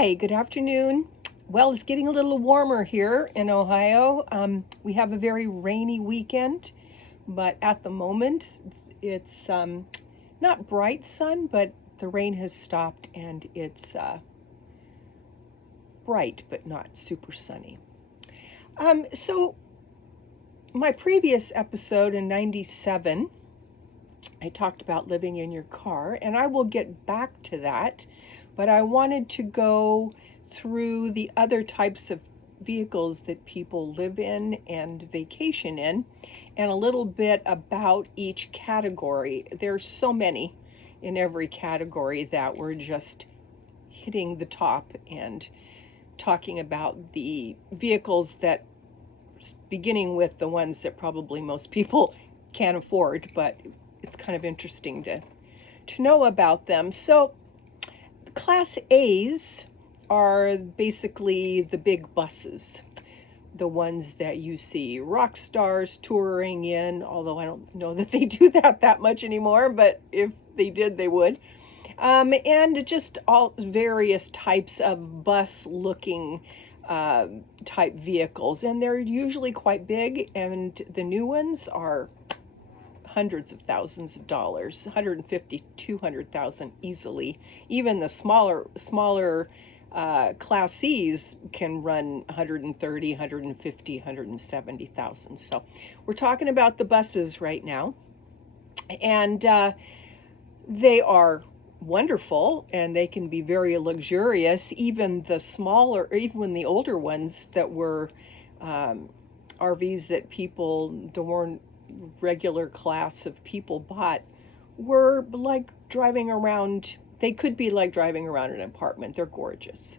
Hi, good afternoon. Well, it's getting a little warmer here in Ohio. We have a very rainy weekend, but at the moment it's not bright sun, but the rain has stopped and it's bright but not super sunny. So, my previous episode in 97, I talked about living in your car, and I will get back to that, but I wanted to go through the other types of vehicles that people live in and vacation in, and a little bit about each category. There's so many in every category that we're just hitting the top and talking about the vehicles that, beginning with the ones that probably most people can't afford, but it's kind of interesting to know about them. So Class A's are basically the big buses, the ones that you see rock stars touring in, although I don't know that they do that much anymore, but if they did, they would. And just all various types of bus looking type vehicles. And they're usually quite big, and the new ones are hundreds of thousands of dollars, 150, 200,000 easily. Even the smaller Class C's can run 130, 150, 170,000. So we're talking about the buses right now. And they are wonderful and they can be very luxurious. Even the smaller, even the older ones that were RVs that people, the more regular class of people bought, were like driving around. They could be like driving around an apartment. They're gorgeous,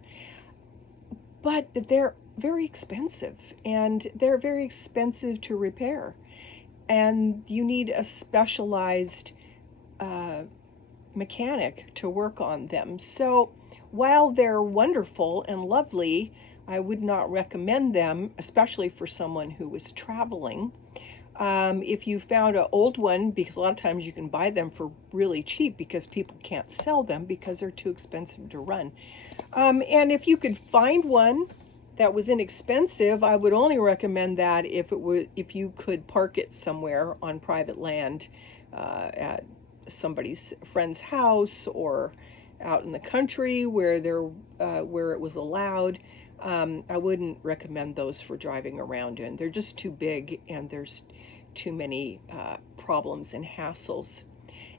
but they're very expensive, and they're very expensive to repair. And you need a specialized mechanic to work on them. So while they're wonderful and lovely, I would not recommend them, especially for someone who was traveling. If you found an old one, because a lot of times you can buy them for really cheap because people can't sell them because they're too expensive to run. And if you could find one that was inexpensive, I would only recommend that if you could park it somewhere on private land, at somebody's friend's house or out in the country where it was allowed. I wouldn't recommend those for driving around in. They're just too big, and there's too many problems and hassles.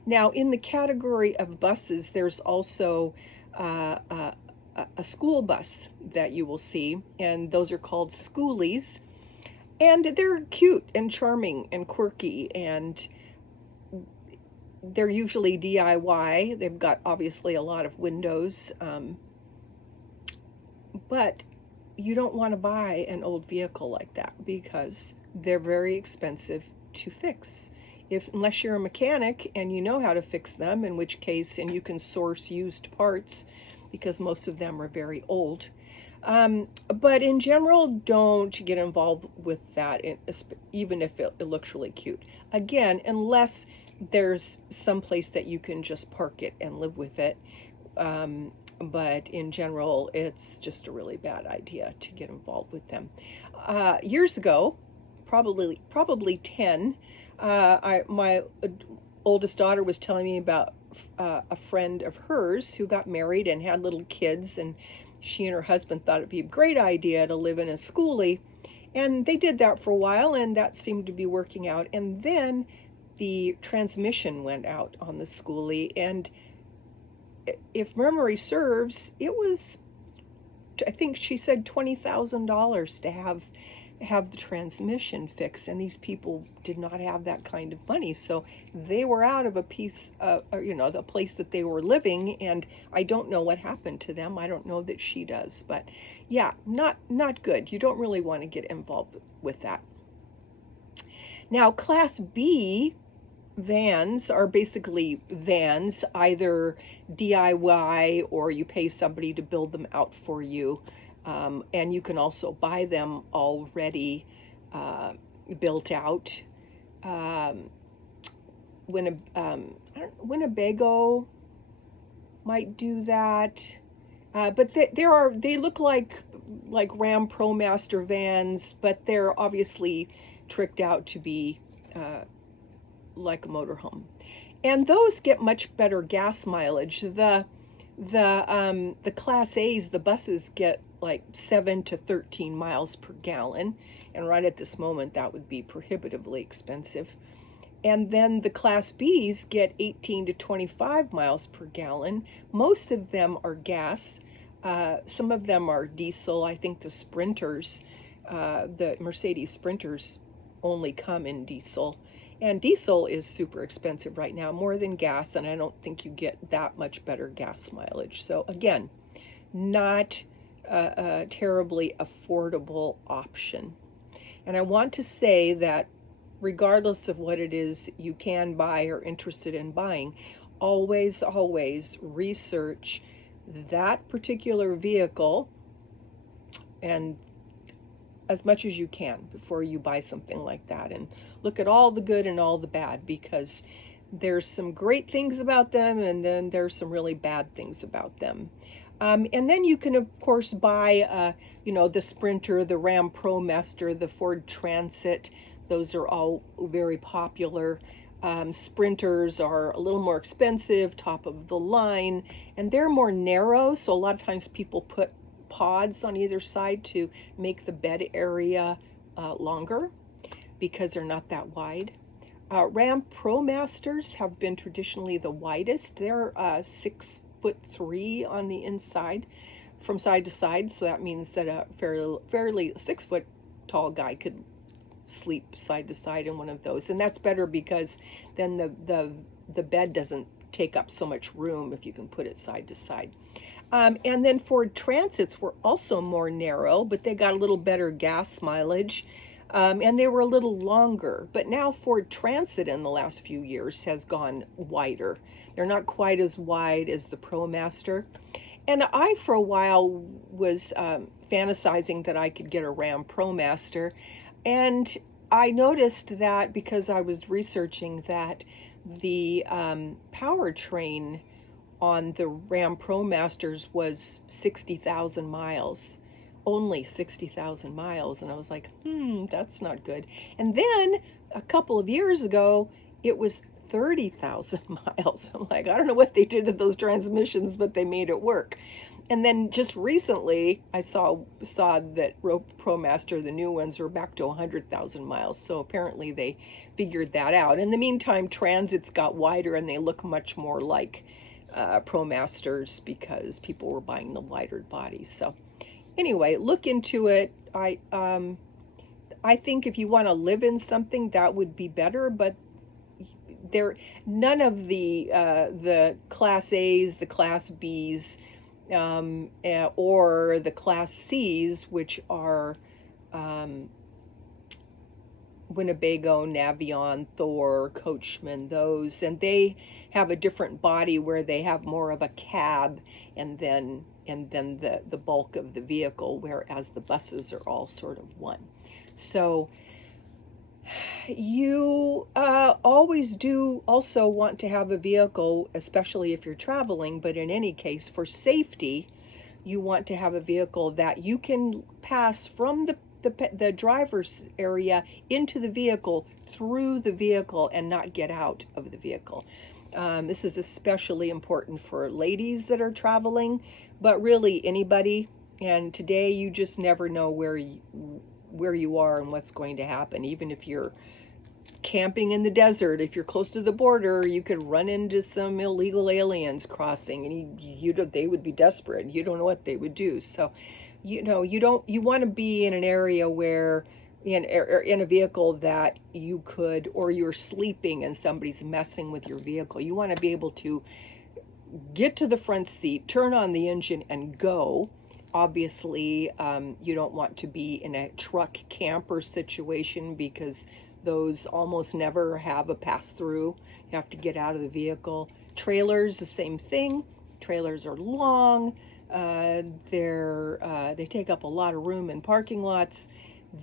Now, in the category of buses, there's also a school bus that you will see, and those are called schoolies. And they're cute and charming and quirky, and they're usually DIY. They've got obviously a lot of windows, but you don't want to buy an old vehicle like that because they're very expensive to fix. Unless you're a mechanic and you know how to fix them, in which case, and you can source used parts because most of them are very old. But in general, don't get involved with that, even if it looks really cute. Again, unless there's some place that you can just park it and live with it. But in general, it's just a really bad idea to get involved with them. Years ago, probably 10, my oldest daughter was telling me about a friend of hers who got married and had little kids, and she and her husband thought it'd be a great idea to live in a schoolie. And they did that for a while, and that seemed to be working out. And then the transmission went out on the schoolie, and if memory serves, it was, I think she said $20,000 to have the transmission fixed, and these people did not have that kind of money, so they were out of a piece, the place that they were living, and I don't know what happened to them. I don't know that she does, but yeah, not good. You don't really want to get involved with that. Now, Class B vans are basically vans, either DIY or you pay somebody to build them out for you. And you can also buy them already built out. Winnebago might do that. But they look like Ram ProMaster vans, but they're obviously tricked out to be like a motorhome. And those get much better gas mileage. The Class A's, the buses get like 7 to 13 miles per gallon, and right at this moment that would be prohibitively expensive. And then the Class B's get 18 to 25 miles per gallon. Most of them are gas. Some of them are diesel. I think the Mercedes Sprinters only come in diesel. And diesel is super expensive right now, more than gas, and I don't think you get that much better gas mileage. So again, not a terribly affordable option. And I want to say that regardless of what it is you can buy or interested in buying, always, always research that particular vehicle and as much as you can before you buy something like that, and look at all the good and all the bad, because there's some great things about them and then there's some really bad things about them. And then you can of course buy the Sprinter, the Ram ProMaster, the Ford Transit. Those are all very popular. Sprinters are a little more expensive, top of the line, and they're more narrow, so a lot of times people put pods on either side to make the bed area longer because they're not that wide. Ram ProMasters have been traditionally the widest. They're 6'3" on the inside from side to side, so that means that a fairly 6-foot tall guy could sleep side to side in one of those, and that's better because then the bed doesn't take up so much room if you can put it side to side. And then Ford Transits were also more narrow, but they got a little better gas mileage, and they were a little longer. But now Ford Transit in the last few years has gone wider. They're not quite as wide as the ProMaster. And I, for a while, was fantasizing that I could get a Ram ProMaster. And I noticed that because I was researching that the powertrain on the Ram ProMasters was 60,000 miles, only 60,000 miles. And I was like, that's not good. And then a couple of years ago, it was 30,000 miles. I'm like, I don't know what they did to those transmissions, but they made it work. And then just recently, I saw that ProMaster, the new ones, were back to 100,000 miles. So apparently they figured that out. In the meantime, Transits got wider and they look much more like ProMasters because people were buying the wider bodies. So anyway, look into it. I think if you want to live in something, that would be better, but none of the Class A's, the Class B's, or the Class C's, which are Winnebago, Navion, Thor, Coachman, those, and they have a different body where they have more of a cab and then the bulk of the vehicle, whereas the buses are all sort of one. So you always do also want to have a vehicle, especially if you're traveling, but in any case, for safety, you want to have a vehicle that you can pass from the driver's area into the vehicle, through the vehicle, and not get out of the vehicle. This is especially important for ladies that are traveling, but really anybody. And today you just never know where you are and what's going to happen. Even if you're camping in the desert, if you're close to the border, you could run into some illegal aliens crossing, and they would be desperate. You don't know what they would do. So you want to be in an area where in a vehicle that you could, or you're sleeping and somebody's messing with your vehicle. You want to be able to get to the front seat, turn on the engine, and go. Obviously, you don't want to be in a truck camper situation because those almost never have a pass-through. You have to get out of the vehicle. Trailers, the same thing. Trailers are long. They take up a lot of room in parking lots.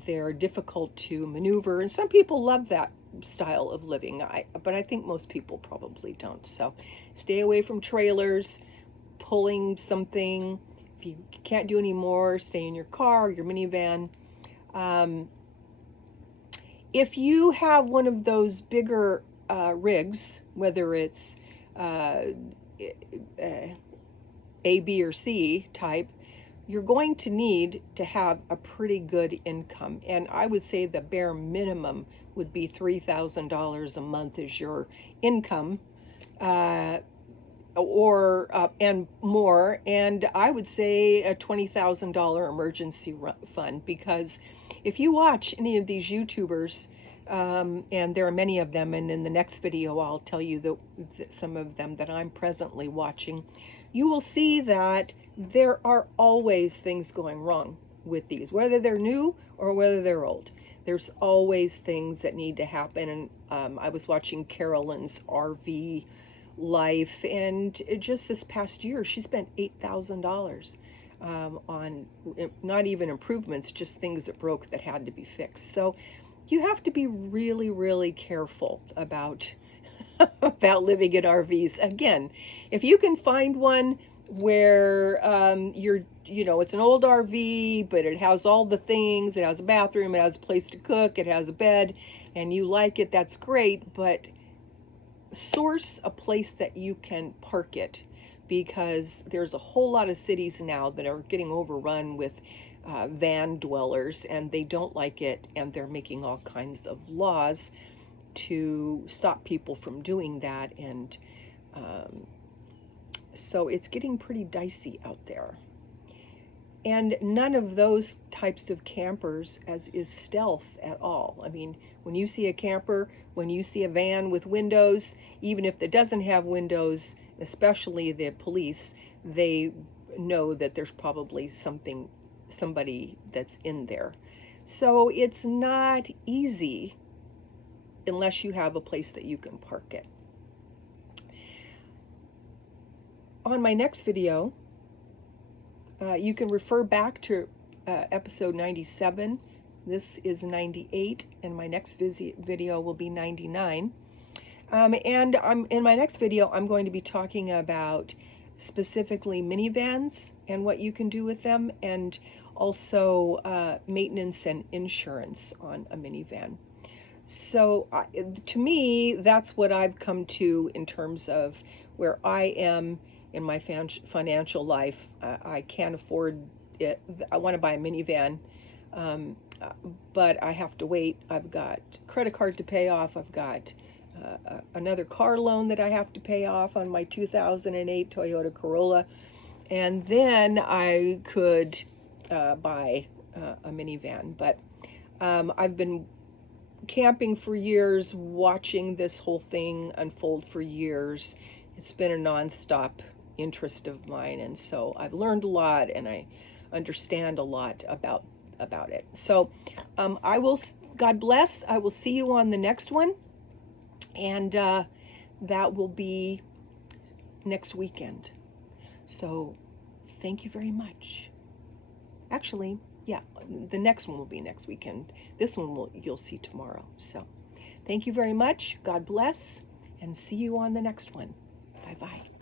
They're difficult to maneuver, and some people love that style of living. But I think most people probably don't. So stay away from trailers, pulling something, If you can't do any more, stay in your car, your minivan. If you have one of those bigger rigs, whether it's A, B, or C type, you're going to need to have a pretty good income. And I would say the bare minimum would be $3,000 a month as your income, and more. And I would say a $20,000 emergency fund, because if you watch any of these YouTubers, and there are many of them, and in the next video I'll tell you some of them that I'm presently watching, you will see that there are always things going wrong with these, whether they're new or whether they're old. There's always things that need to happen. And I was watching Carolyn's RV life, and just this past year she spent $8,000 on not even improvements, just things that broke that had to be fixed. So you have to be really, really careful about about living in RVs. Again, if you can find one where it's an old RV, but it has all the things, it has a bathroom, it has a place to cook, it has a bed, and you like it, that's great. But source a place that you can park it, because there's a whole lot of cities now that are getting overrun with van dwellers, and they don't like it, and they're making all kinds of laws to stop people from doing that. And so it's getting pretty dicey out there. And none of those types of campers is stealth at all. I mean, when you see a camper, when you see a van with windows, even if it doesn't have windows, especially the police, they know that there's probably somebody that's in there. So it's not easy unless you have a place that you can park it. On my next video, you can refer back to episode 97. This is 98, and my next video will be 99. And in my next video, I'm going to be talking about specifically minivans and what you can do with them, and also maintenance and insurance on a minivan. So to me, that's what I've come to in terms of where I am in my financial life. I can't afford it. I want to buy a minivan, but I have to wait. I've got credit card to pay off. I've got another car loan that I have to pay off on my 2008 Toyota Corolla. And then I could buy a minivan. But I've been camping for years, watching this whole thing unfold for years. It's been a nonstop interest of mine, and so I've learned a lot, and I understand a lot about it. So God bless. I will see you on the next one, and that will be next weekend. So thank you very much. Actually, yeah, the next one will be next weekend. This one you'll see tomorrow. So thank you very much. God bless, and see you on the next one. Bye-bye.